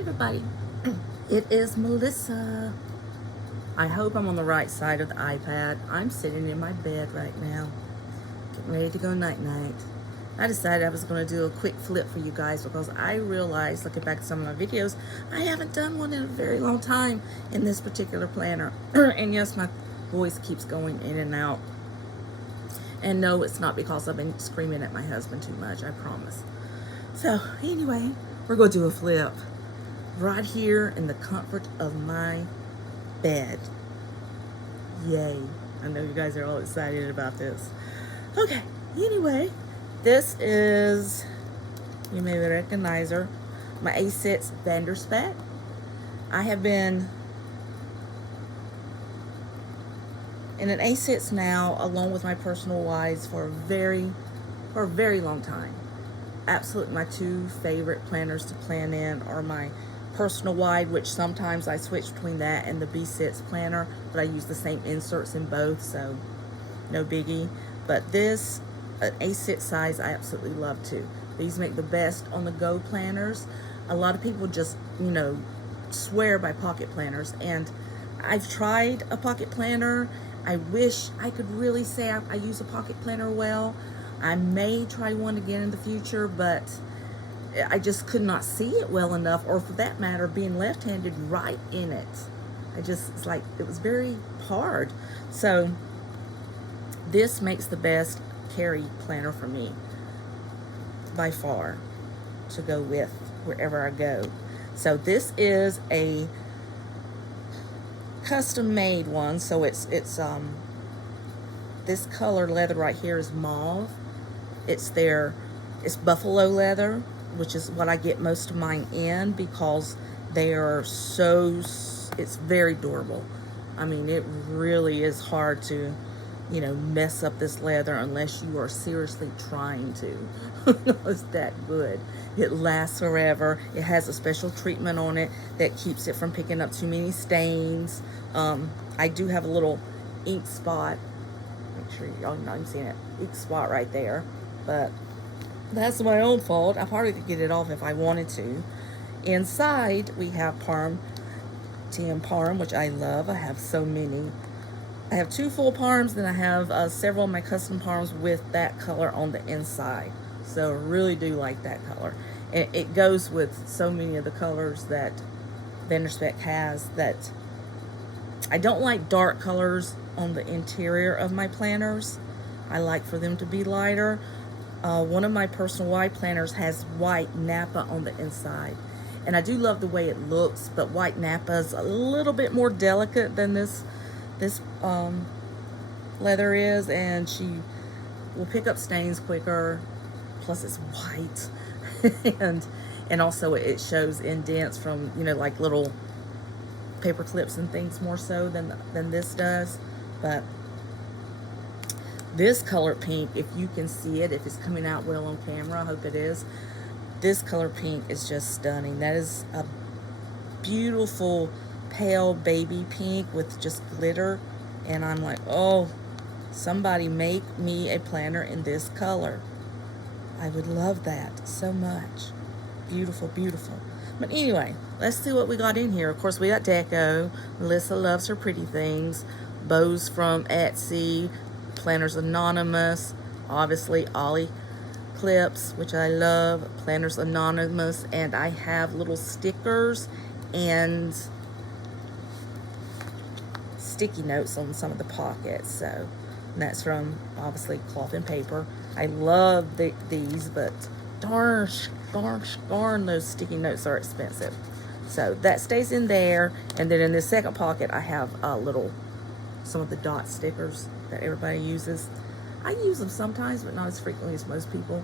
everybody. It is Melissa. I hope I'm on the right side of the iPad. I'm sitting in my bed right now, getting ready to go night-night. I decided I was going to do a quick flip for you guys because I realized, looking back at some of my videos, I haven't done one in a very long time in this particular planner. And yes, my voice keeps going in and out. And no, it's not because I've been screaming at my husband too much, I promise. So anyway, we're going to do a flip right here in the comfort of my bed. Yay. I know you guys are all excited about this. Okay, anyway, this is, you may recognize her, my A6 VDS. I have been in an A6 now, along with my personal wides, for a very long time. Absolutely, my two favorite planners to plan in are my personal wide, which sometimes I switch between that and the B6 planner, but I use the same inserts in both, so no biggie. But this A6 size I absolutely love too. These make the best on the go planners. A lot of people just, you know, swear by pocket planners, and I've tried a pocket planner. I wish I could really say I use a pocket planner well. I may try one again in the future, but I just could not see it well enough, or for that matter, being left-handed right in it. It's like, it was very hard. So this makes the best carry planner for me, by far, to go with wherever I go. So this is a custom-made one. So it's this color leather right here is mauve. It's buffalo leather, which is what I get most of mine in because they are it's very durable. I mean, it really is hard to, you know, mess up this leather unless you are seriously trying to. It's that good. It lasts forever. It has a special treatment on it that keeps it from picking up too many stains. I do have a little ink spot. Make sure y'all know I'm seeing it. Ink spot right there. But that's my own fault. I probably could get it off if I wanted to. Inside, we have TM Parm, which I love. I have so many. I have two full Parms, then I have several of my custom Parms with that color on the inside. So I really do like that color. And it goes with so many of the colors that VDS has that I don't like dark colors on the interior of my planners. I like for them to be lighter. One of my personal wide planners has white Napa on the inside. And I do love the way it looks, but white Napa is a little bit more delicate than this leather is, and she will pick up stains quicker. Plus it's white. and also it shows indents from, you know, like little paper clips and things more so than this does. But this color pink, if you can see it, if it's coming out well on camera, I hope it is. This color pink is just stunning. That is a beautiful pale baby pink with just glitter. And I'm like, oh, somebody make me a planner in this color. I would love that so much. Beautiful, beautiful. But anyway, let's see what we got in here. Of course, we got Deco. Melissa loves her pretty things. Bows from Etsy. Planners Anonymous, obviously Ollie clips, which I love. Planners Anonymous, and I have little stickers and sticky notes on some of the pockets. So that's from obviously Cloth and Paper. I love these, but darn, those sticky notes are expensive. So that stays in there, and then in this second pocket I have some of the dot stickers that everybody uses. I use them sometimes, but not as frequently as most people,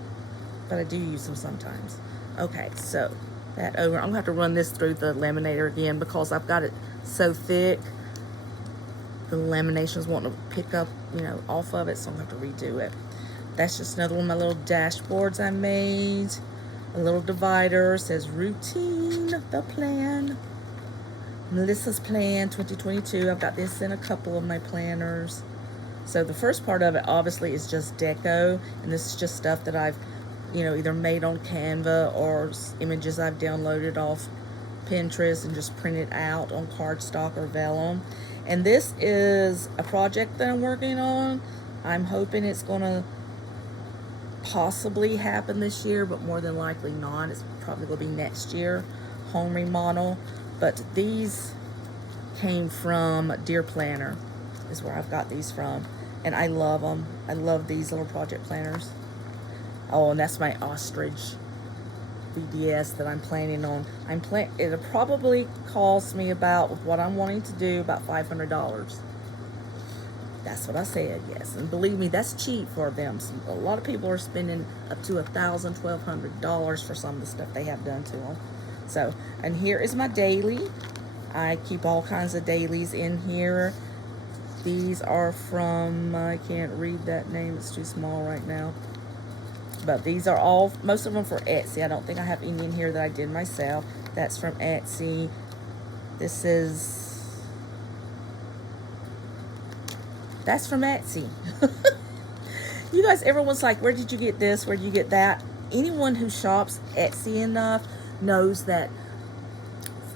but I do use them sometimes. Okay, so that over. I'm gonna have to run this through the laminator again because I've got it so thick. The lamination's wanting to pick up, you know, off of it, so I'm gonna have to redo it. That's just another one of my little dashboards I made. A little divider says routine, the plan. Melissa's Plan 2022. I've got this in a couple of my planners. So the first part of it obviously is just Deco, and this is just stuff that I've, you know, either made on Canva or images I've downloaded off Pinterest and just print it out on cardstock or vellum. And this is a project that I'm working on. I'm hoping it's gonna possibly happen this year, but more than likely not. It's probably gonna be next year, home remodel. But these came from Ptplanner, is where I've got these from. And I love them. I love these little project planners. Oh, and that's my ostrich VDS that I'm planning on. It'll probably cost me about, with what I'm wanting to do, about $500. That's what I said, yes. And believe me, that's cheap for them. A lot of people are spending up to $1,000, $1,200 for some of the stuff they have done to them. So, and here is my daily. I keep all kinds of dailies in here. These are from, I can't read that name, it's too small right now. But these are all, most of them for Etsy. I don't think I have any in here that I did myself. That's from Etsy. That's from Etsy. You guys, everyone's like, where did you get this? Where did you get that? Anyone who shops Etsy enough knows that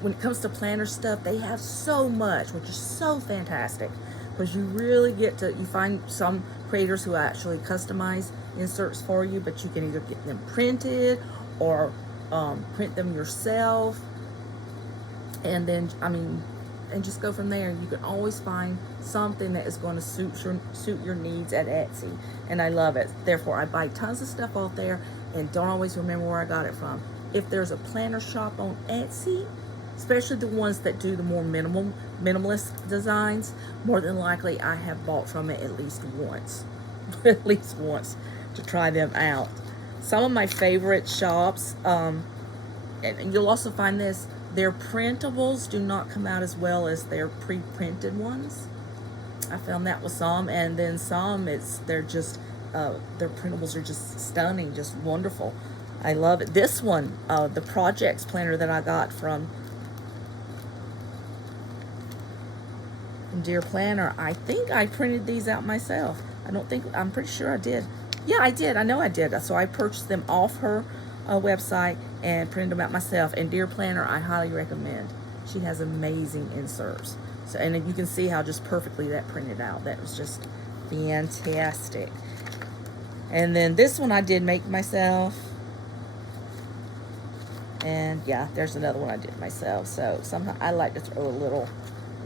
when it comes to planner stuff, they have so much, which is so fantastic. Because you really get to, you find some creators who actually customize inserts for you, but you can either get them printed or print them yourself. And then, I mean, and just go from there. You can always find something that is going to suit your needs at Etsy. And I love it. Therefore, I buy tons of stuff off there and don't always remember where I got it from. If there's a planner shop on Etsy, especially the ones that do the more minimalist designs, more than likely I have bought from it at least once. At least once, to try them out. Some of my favorite shops, and you'll also find this, their printables do not come out as well as their pre-printed ones. I found that with some, and then some, they're just, their printables are just stunning, just wonderful. I love it. This one, the projects planner that I got from Ptplanner, I think I printed these out myself. I'm pretty sure I did. Yeah, I did. I know I did. So I purchased them off her website and printed them out myself. And Ptplanner, I highly recommend. She has amazing inserts. So, and you can see how just perfectly that printed out. That was just fantastic. And then this one I did make myself. And yeah, there's another one I did myself. So somehow I like to throw a little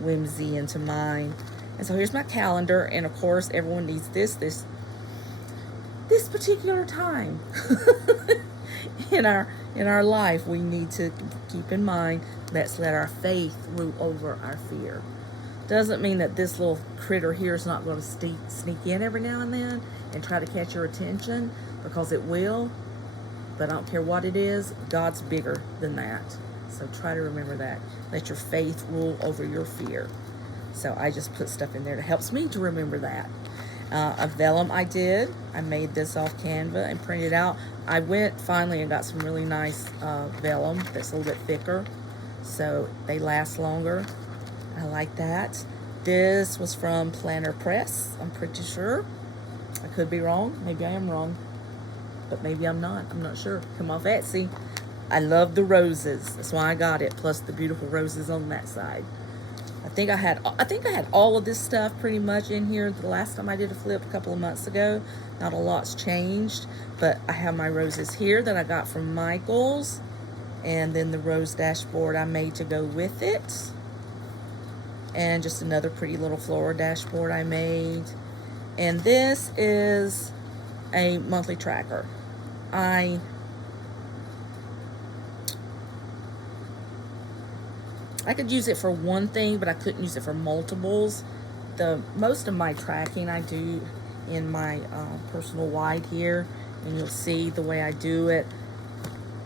whimsy into mine. And so here's my calendar, and of course everyone needs this particular time in our life. We need to keep in mind, let's let our faith rule over our fear. Doesn't mean that this little critter here is not going to sneak in every now and then and try to catch your attention, because it will. But I don't care what it is, God's bigger than that. So try to remember that. Let your faith rule over your fear. So I just put stuff in there that helps me to remember that. A vellum I made this off Canva and printed out. I went finally and got some really nice vellum that's a little bit thicker, so they last longer. I like that. This was from Planner Press, I'm pretty sure. I could be wrong. Maybe I am wrong, but maybe I'm not. I'm not sure. Come off Etsy. I love the roses. That's why I got it, plus the beautiful roses on that side. I think I had all of this stuff pretty much in here the last time I did a flip a couple of months ago. Not a lot's changed, but I have my roses here that I got from Michael's, and then the rose dashboard I made to go with it, and just another pretty little floral dashboard I made. And this is a monthly tracker. I could use it for one thing, but I couldn't use it for multiples. Most of my tracking I do in my personal wide here, and you'll see the way I do it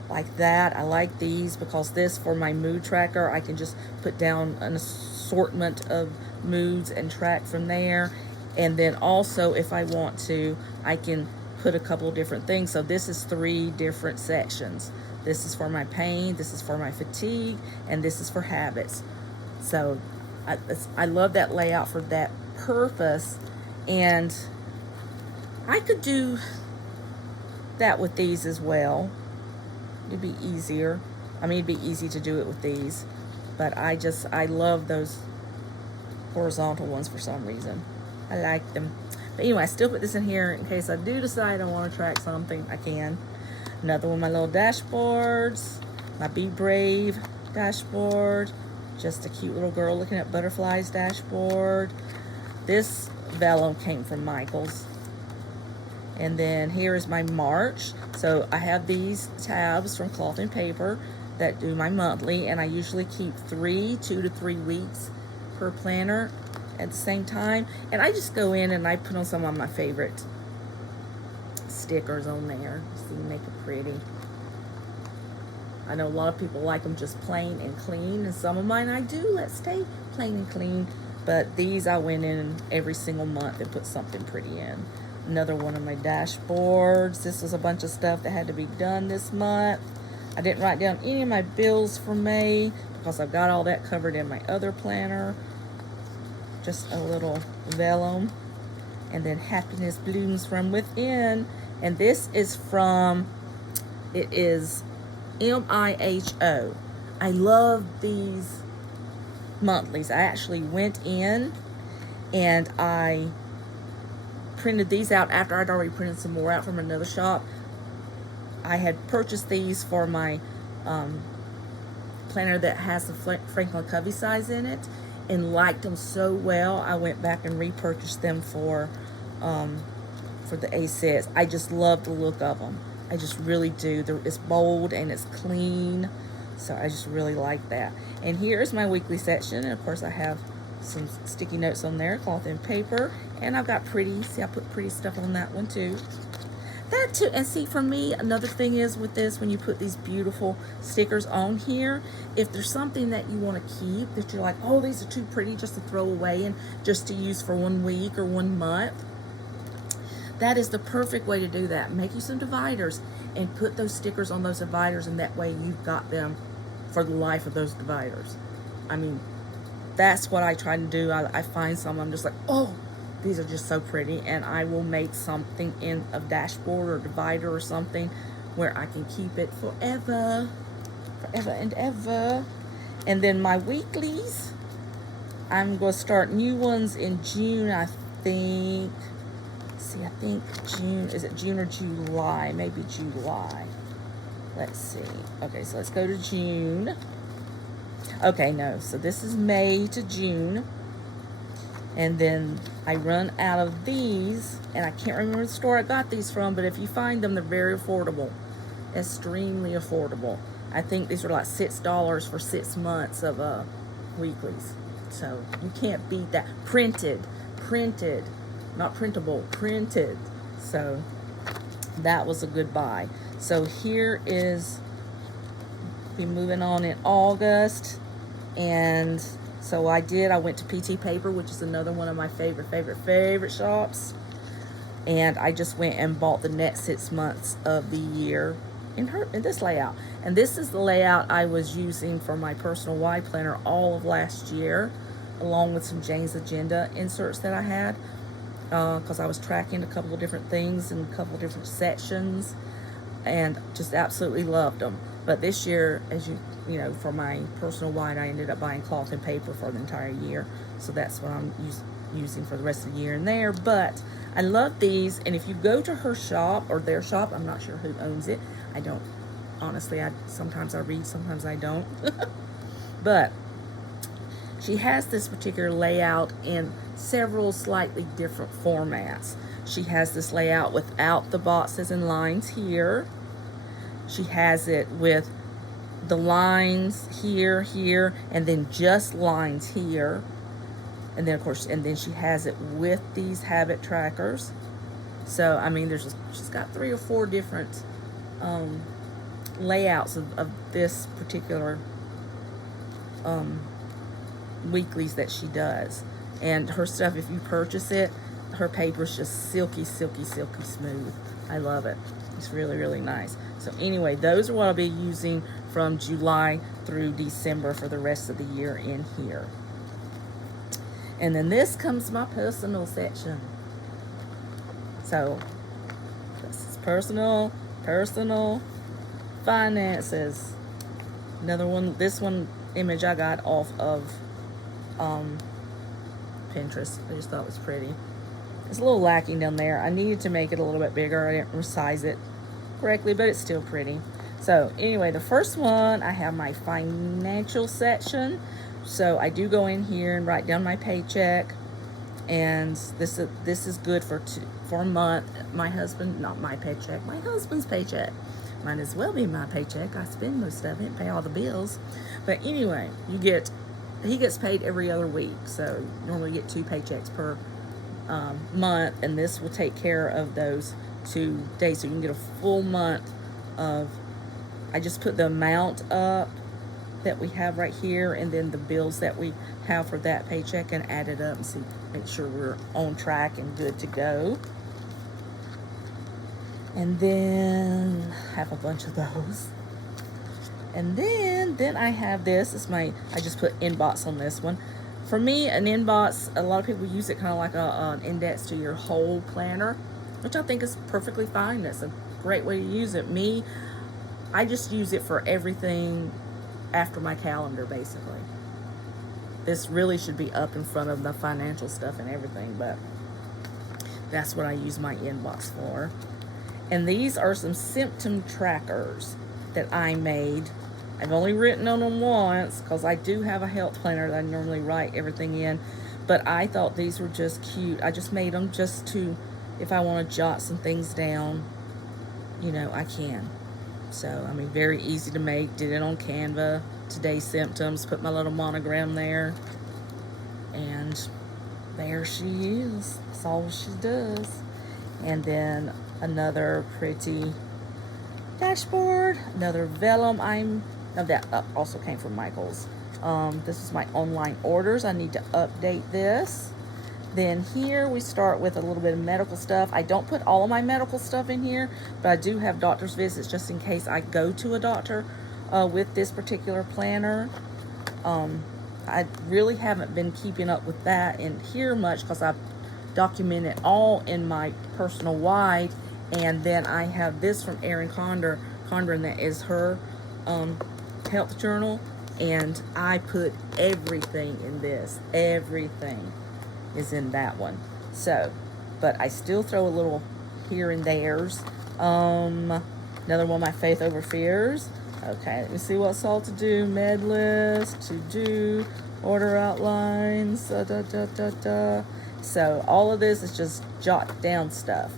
like that. I like these because this, for my mood tracker, I can just put down an assortment of moods and track from there. And then also, if I want to, I can put a couple different things. So this is 3 different sections. This is for my pain, this is for my fatigue, and this is for habits. So I love that layout for that purpose. And I could do that with these as well. It'd be easier. I mean, it'd be easy to do it with these, but I love those horizontal ones for some reason. I like them. But anyway, I still put this in here in case I do decide I want to track something, I can. Another one of my little dashboards, my Be Brave dashboard, just a cute little girl looking at butterflies dashboard. This vellum came from Michael's. And then here is my March. So I have these tabs from Cloth and Paper that do my monthly, and I usually keep 2 to 3 weeks per planner at the same time. And I just go in and I put on some of my favorite stickers on there. See, make it pretty. I know a lot of people like them just plain and clean, and some of mine I do let stay plain and clean. But these I went in every single month and put something pretty in. Another one of my dashboards. This was a bunch of stuff that had to be done this month. I didn't write down any of my bills for May because I've got all that covered in my other planner. Just a little vellum. And then Happiness Blooms from Within. And this is from, it is MIHO. I love these monthlies. I actually went in and I printed these out after I'd already printed some more out from another shop. I had purchased these for my planner that has the Franklin Covey size in it and liked them so well, I went back and repurchased them for the A6. I just love the look of them. I just really do. It's bold and it's clean, so I just really like that. And here's my weekly section, and of course I have some sticky notes on there, Cloth and Paper, and I've got pretty, see I put pretty stuff on that one too. That too, and see for me, another thing is with this, when you put these beautiful stickers on here, if there's something that you want to keep, that you're like, oh, these are too pretty just to throw away and just to use for 1 week or 1 month, that is the perfect way to do that. Make you some dividers and put those stickers on those dividers, and that way you've got them for the life of those dividers. I mean, that's what I try to do. I find some, I'm just like, oh, these are just so pretty, and I will make something in a dashboard or divider or something where I can keep it forever and ever. And then my weeklies, I'm going to start new ones in June, I think. See, I think June, is it June or July? Maybe July. Let's see. Okay, so let's go to June. Okay, no, so this is May to June. And then I run out of these, and I can't remember the store I got these from, but if you find them, they're very affordable. Extremely affordable. I think these are like $6 for 6 months of weeklies. So you can't beat that. Printed. Not printable, printed. So that was a good buy. So here is, be moving on in August. And so I went to PT Paper, which is another one of my favorite shops. And I just went and bought the next 6 months of the year in this layout. And this is the layout I was using for my personal Y planner all of last year, along with some Jane's Agenda inserts that I had. Because I was tracking a couple of different things in a couple of different sections, and just absolutely loved them. But this year, as you know, for my personal wine, I ended up buying Cloth and Paper for the entire year. So that's what I'm using for the rest of the year in there. But I love these, and if you go to her shop or their shop, I'm not sure who owns it. I don't, honestly, sometimes I read, sometimes I don't. But she has this particular layout in several slightly different formats. She has this layout without the boxes and lines here. She has it with the lines here, and then just lines here. And then, of course, and then she has it with these habit trackers. So, I mean, she's got 3 or 4 different layouts of this particular weeklies that she does. And her stuff, if you purchase it, her paper's just silky smooth. I love it. It's really nice. So anyway, those are what I'll be using from July through December for the rest of the year in here. And then this comes my personal section. So this is personal finances. Another one, this one image I got off of Pinterest. I just thought it was pretty. It's a little lacking down there. I needed to make it a little bit bigger. I didn't resize it correctly, but it's still pretty. So anyway, the first one, I have my financial section. So I do go in here and write down my paycheck, and this is good for a month. My husband, not my paycheck, my husband's paycheck. Might as well be my paycheck. I spend most of it, pay all the bills. But anyway, he gets paid every other week. So normally get 2 paychecks per month, and this will take care of those 2 days. So you can get a full month of, I just put the amount up that we have right here, and then the bills that we have for that paycheck, and add it up and see, make sure we're on track and good to go. And then have a bunch of those. And then I have this. It's I just put inbox on this one. For me, an inbox, a lot of people use it kind of like an index to your whole planner, which I think is perfectly fine. That's a great way to use it. Me, I just use it for everything after my calendar, basically. This really should be up in front of the financial stuff and everything, but that's what I use my inbox for. And these are some symptom trackers that I made. I've only written on them once because I do have a health planner that I normally write everything in, but I thought these were just cute. I just made them just to, if I want to jot some things down, you know, I can. So, I mean, very easy to make. Did it on Canva. Today's symptoms. Put my little monogram there. And there she is. That's all she does. And then another pretty dashboard. Another vellum. That also came from Michael's. This is my online orders. I need to update this. Then here we start with a little bit of medical stuff. I don't put all of my medical stuff in here, but I do have doctor's visits just in case I go to a doctor with this particular planner. I really haven't been keeping up with that in here much because I document it all in my personal wide. And then I have this from Erin Condren that is her health journal. And I put everything in this. Everything is in that one. So, but I still throw a little here and there's. Another one, my faith over fears. Okay, let me see what's all to do. Med list, to do, order outlines, So all of this is just jot down stuff.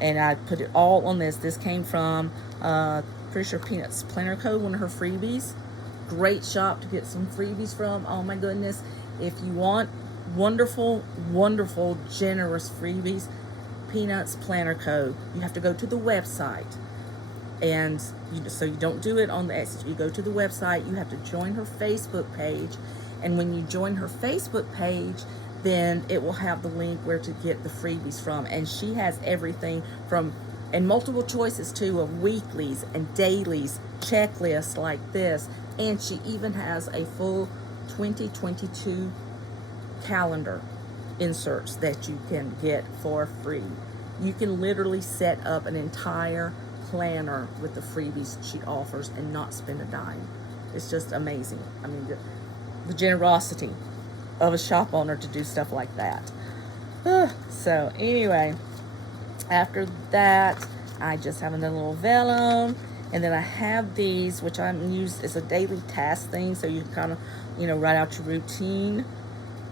And I put it all on this. This came from, pretty sure Peanuts Planner Code, one of her freebies. Great shop to get some freebies from. Oh my goodness. If you want wonderful, wonderful, generous freebies, Peanuts Planner Code. You have to go to the website, and so you don't do it on the X. You go to the website. You have to join her Facebook page, and when you join her Facebook page, then it will have the link where to get the freebies from. And she has everything from, and multiple choices too, of weeklies and dailies, checklists like this, and she even has a full 2022 calendar inserts that you can get for free. You can literally set up an entire planner with the freebies she offers and not spend a dime. It's just amazing. I mean, the generosity of a shop owner to do stuff like that. So anyway, after that, I just have another little vellum, and then I have these, which I'm used as a daily task thing, so you can kind of, you know, write out your routine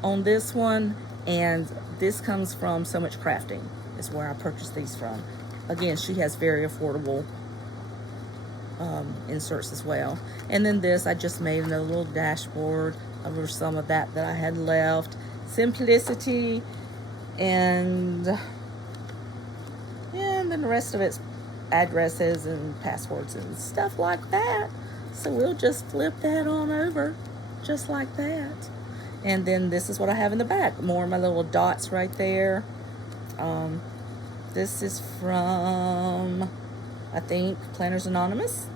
on this one. And this comes from So Much Crafting, is where I purchased these from. Again, she has very affordable inserts as well. And then this, I just made another little dashboard over some of that I had left. Simplicity, and yeah, and then the rest of it's addresses and passwords and stuff like that. So we'll just flip that on over just like that. And then this is what I have in the back. More of my little dots right there. This is from, I think, Planners Anonymous.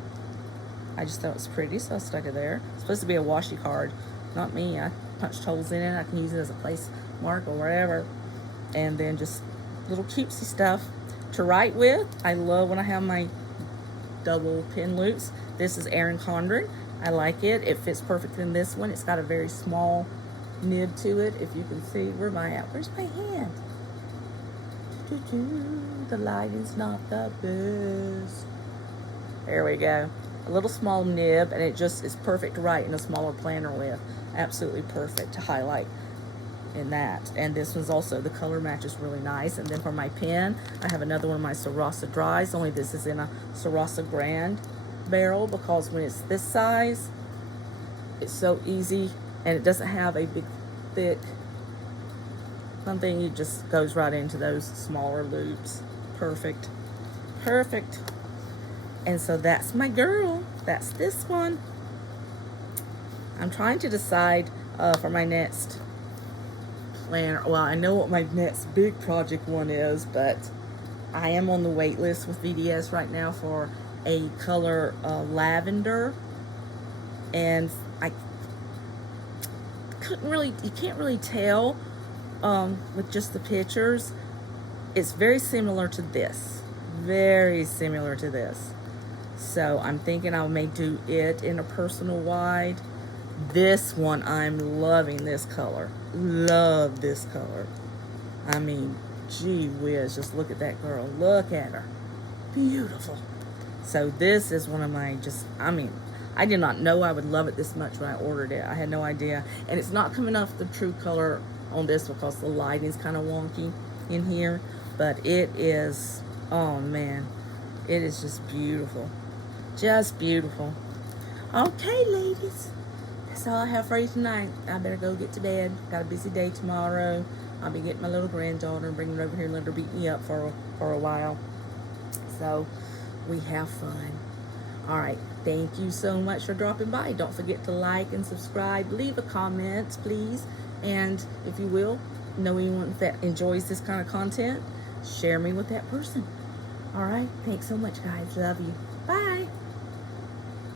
I just thought it was pretty, so I stuck it there. It's supposed to be a washi card. Not me. I punched holes in it. I can use it as a place mark or wherever. And then just little cutesy stuff to write with. I love when I have my double pin loops. This is Erin Condren. I like it. It fits perfect in this one. It's got a very small nib to it. If you can see, where am I at? Where's my hand? The lighting's not the best. There we go. A little small nib, and it just is perfect to write in a smaller planner with. Absolutely perfect to highlight in that. And this one's also, the color match is really nice. And then for my pen, I have another one of my Sarasa Dries, only this is in a Sarasa Grand barrel, because when it's this size, it's so easy, and it doesn't have a big, thick something. It just goes right into those smaller loops. Perfect. Perfect. And so that's my girl. That's this one. I'm trying to decide for my next planner. Well, I know what my next big project one is, but I am on the wait list with VDS right now for a color lavender, and I couldn't really, you can't really tell with just the pictures. It's very similar to this, very similar to this. So I'm thinking I may do it in a personal wide. This one, I'm loving this color. Love this color. I mean, gee whiz, just look at that girl. Look at her. Beautiful. So this is one of my I mean, I did not know I would love it this much when I ordered it. I had no idea. And it's not coming off the true color on this because the lighting is kind of wonky in here. But it is, oh man, it is just beautiful. Just beautiful. Okay, ladies. That's all I have for you tonight. I better go get to bed. Got a busy day tomorrow. I'll be getting my little granddaughter and bringing her over here and let her beat me up for a while. So we have fun. All right. Thank you so much for dropping by. Don't forget to like and subscribe. Leave a comment, please. And if you will, know anyone that enjoys this kind of content, share me with that person. All right. Thanks so much, guys. Love you. Bye.